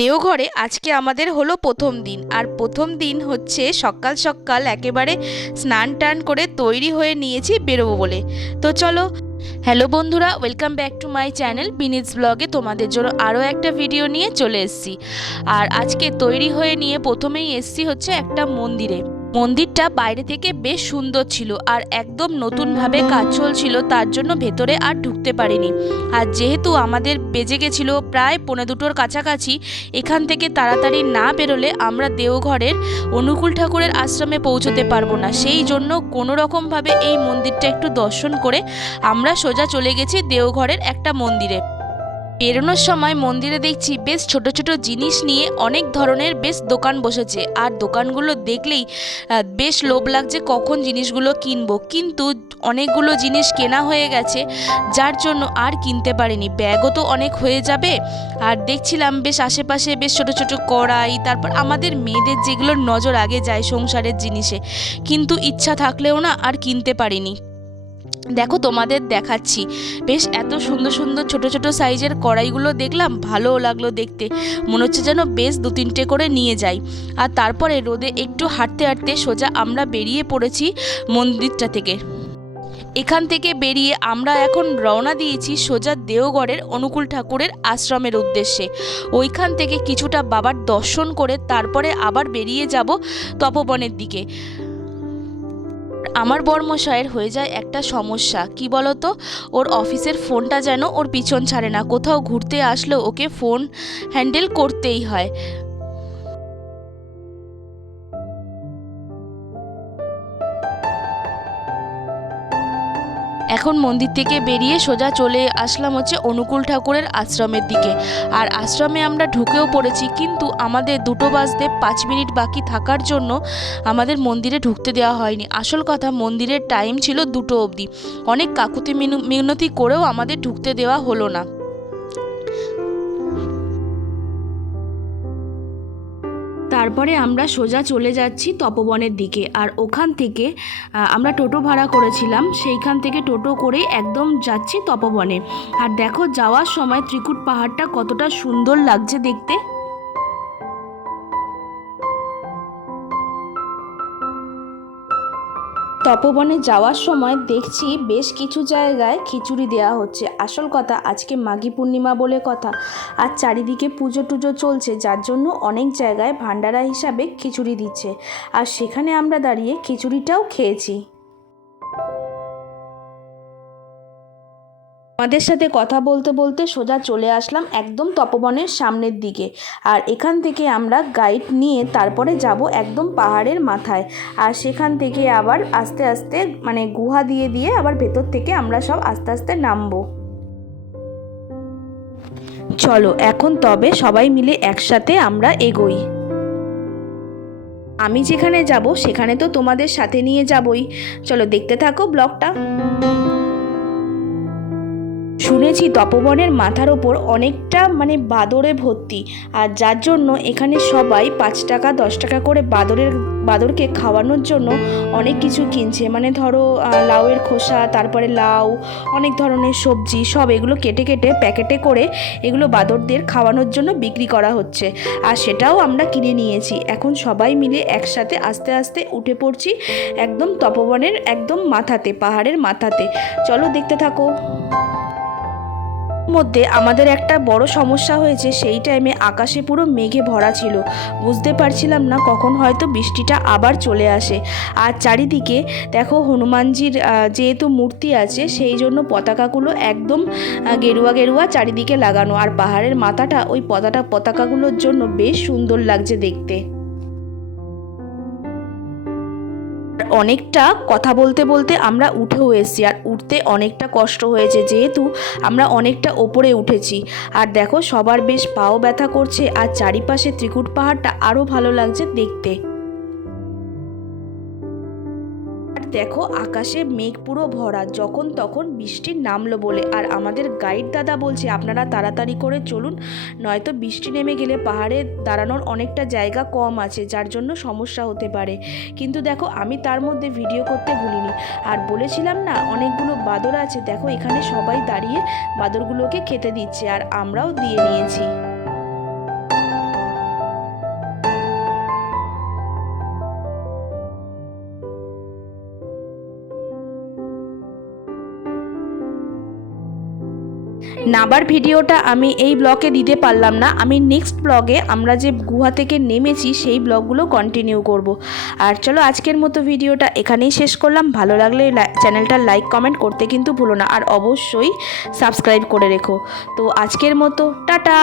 দেওঘরে আজকে আমাদের হলো প্রথম দিন। আর প্রথম দিন হচ্ছে সকাল সকাল একেবারে স্নান টান করে তৈরি হয়ে নিয়েছি বেরোবো বলে। তো চলো, হ্যালো বন্ধুরা, welcome back to my channel বিনিজ ব্লগে। তোমাদের জন্য আরও একটা ভিডিও নিয়ে চলে এসেছি। আর আজকে তৈরি হয়ে নিয়ে প্রথমেই এসছি হচ্ছে একটা মন্দিরে। মন্দিরটা বাইরে থেকে বেশ সুন্দর ছিল আর একদম নতুনভাবে কাজ চলছিল, তার জন্য ভেতরে আর ঢুকতে পারিনি। আর যেহেতু আমাদের বেজে গেছিল প্রায় পৌনে দুটোর কাছাকাছি, এখান থেকে তাড়াতাড়ি না বেরোলে আমরা দেওঘরের অনুকূল ঠাকুরের আশ্রমে পৌঁছতে পারব না। সেই জন্য কোনো রকমভাবে এই মন্দিরটা একটু দর্শন করে আমরা সোজা চলে গেছি দেওঘরের একটা মন্দিরে। বেরোনোর সময় মন্দিরে দেখছি বেশ ছোট ছোট জিনিস নিয়ে অনেক ধরনের বেশ দোকান বসেছে। আর দোকানগুলো দেখলেই বেশ লোভ লাগছে কখন জিনিসগুলো কিনবো। কিন্তু অনেকগুলো জিনিস কেনা হয়ে গেছে, যার জন্য আর কিনতে পারিনি। ব্যাগও তো অনেক হয়ে যাবে। আর দেখছিলাম বেশ আশেপাশে বেশ ছোট ছোট কড়াই, তারপর আমাদের মেয়েদের যেগুলো নজর আগে যায় সংসারের জিনিসে। কিন্তু ইচ্ছা থাকলেও না আর কিনতে পারিনি। দেখো তোমাদের দেখাচ্ছি। বেশ এত সুন্দর সুন্দর ছোট ছোট সাইজের কড়াইগুলো দেখলাম, ভালোও লাগল দেখতে। মনে হচ্ছে যেন বেশ দু তিনটে করে নিয়ে যাই। আর তারপরে রোদে একটু হাঁটতে হাঁটতে সোজা আমরা বেরিয়ে পড়েছি মন্দিরটা থেকে। এখান থেকে বেরিয়ে আমরা এখন রওনা দিয়েছি সোজা দেওগড়ের অনুকূল ঠাকুরের আশ্রমের উদ্দেশ্যে। ওইখান থেকে কিছুটা বাবার দর্শন করে তারপরে আবার বেরিয়ে যাব তপবনের দিকে। আমার বর্মশায়ের হয়ে যায় একটা সমস্যা। কি বলতো? ওর অফিসের ফোনটা যেন ওর পিছন ছাড়ে না। কোথাও ঘুরতে আসলেও ওকে ফোন হ্যান্ডেল করতেই হয়। এখন মন্দির থেকে বেরিয়ে সোজা চলে আসলাম হচ্ছে অনুকূল ঠাকুরের আশ্রমের দিকে। আর আশ্রমে আমরা ঢুকেও পড়েছি, কিন্তু আমাদের দুটো বাজতে পাঁচ মিনিট বাকি থাকার জন্য আমাদের মন্দিরে ঢুকতে দেওয়া হয়নি। আসল কথা, মন্দিরের টাইম ছিল দুটো অবধি। অনেক কাকুতি মিনু- মিনতি করেও আমাদের ঢুকতে দেওয়া হলো না। তারপরে আমরা সোজা চলে যাচ্ছি তপবনের দিকে। আর ওখান থেকে আমরা টোটো ভাড়া করেছিলাম, সেইখান থেকে টোটো করে একদম যাচ্ছি তপবনে। আর দেখো, যাওয়ার সময় ত্রিকুট পাহাড়টা কতটা সুন্দর লাগছে দেখতে। তপবনে যাওয়ার সময় দেখছি বেশ কিছু জায়গায় খিচুড়ি দেওয়া হচ্ছে। আসল কথা, আজকে মাঘী পূর্ণিমা বলে কথা। আর চারিদিকে পুজো টুজো চলছে, যার জন্য অনেক জায়গায় ভান্ডারা হিসাবে খিচুড়ি দিচ্ছে। আর সেখানে আমরা দাঁড়িয়ে খিচুড়িটাও খেয়েছি। আমাদের সাথে কথা বলতে বলতে সোজা চলে আসলাম একদম তপবনের সামনের দিকে। আর এখান থেকে আমরা গাইড নিয়ে তারপরে যাব একদম পাহাড়ের মাথায়। আর সেখান থেকে আবার আস্তে আস্তে মানে গুহা দিয়ে দিয়ে আবার ভেতর থেকে আমরা সব আস্তে আস্তে নামবো। চলো, এখন তবে সবাই মিলে একসাথে আমরা এগোই। আমি যেখানে যাব সেখানে তো তোমাদের সাথে নিয়ে যাবই। চলো, দেখতে থাকো ব্লগটা। শুনেছি তপবনের মাথার ওপর অনেকটা মানে বাদরে ভর্তি। আর যার জন্য এখানে সবাই পাঁচ টাকা, দশ টাকা করে বাদরের, বাদরকে খাওয়ানোর জন্য অনেক কিছু কিনছে। মানে ধরো লাউয়ের খোসা, তারপরে লাউ, অনেক ধরনের সবজি, সব এগুলো কেটে কেটে, প্যাকেটে করে এগুলো বাদরদের খাওয়ানোর জন্য বিক্রি করা হচ্ছে। আর সেটাও আমরা কিনে নিয়েছি। এখন সবাই মিলে একসাথে আস্তে আস্তে উঠে পড়ছি একদম তপবনের একদম মাথাতে, পাহাড়ের মাথাতে। চলো দেখতে থাকো। মধ্যে আমাদের একটা বড় সমস্যা হয়েছে, সেই টাইমে আকাশে পুরো মেঘে ভরা ছিল। বুঝতে পারছিলাম না কখন হয়তো বৃষ্টিটা আবার চলে আসে। আর চারিদিকে দেখো হনুমানজির যেহেতু মূর্তি আছে, সেই জন্য পতাকাগুলো একদম গেরুয়া গেরুয়া চারিদিকে লাগানো। আর পাহাড়ের মাথাটা, ওই পতাকা পতাকাগুলোর জন্য বেশ সুন্দর লাগছে দেখতে। অনেকটা কথা বলতে বলতে আমরা উঠেও এসেছি আর উঠতে অনেকটা কষ্ট হয়েছে যেহেতু আমরা অনেকটা ওপরে উঠেছি। আর দেখো সবার বেশ পাও ব্যথা করছে আর চারিপাশে ত্রিকুট পাহাড়টা আরও ভালো লাগছে দেখতে। দেখো আকাশে মেঘ পুরো ভরা, যখন তখন বৃষ্টি নামলো বলে। আর আমাদের গাইড দাদা বলছে, আপনারা তাড়াতাড়ি করে চলুন, নয়তো বৃষ্টি নেমে গেলে পাহাড়ে দাঁড়ানোর অনেকটা জায়গা কম আছে, যার জন্য সমস্যা হতে পারে। কিন্তু দেখো, আমি তার মধ্যে ভিডিও করতে ভুলিনি। আর বলেছিলাম না, অনেকগুলো বাদর আছে। দেখো, এখানে সবাই দাঁড়িয়ে বাদরগুলোকে খেতে দিচ্ছে, আর আমরাও দিয়ে নিয়েছি। নাবার ভিডিওটা আমি এই ব্লগে দিতে পারলাম না। আমি নেক্সট ব্লগে আমরা যে গুহা থেকে নেমেছি, সেই ব্লগগুলো কন্টিনিউ করব। আর চলো আজকের মতো ভিডিওটা এখানেই শেষ করলাম। ভালো লাগলে চ্যানেলটা লাইক কমেন্ট করতে কিন্তু ভুলো না। আর অবশ্যই সাবস্ক্রাইব করে রেখো। তো আজকের মতো, টাটা!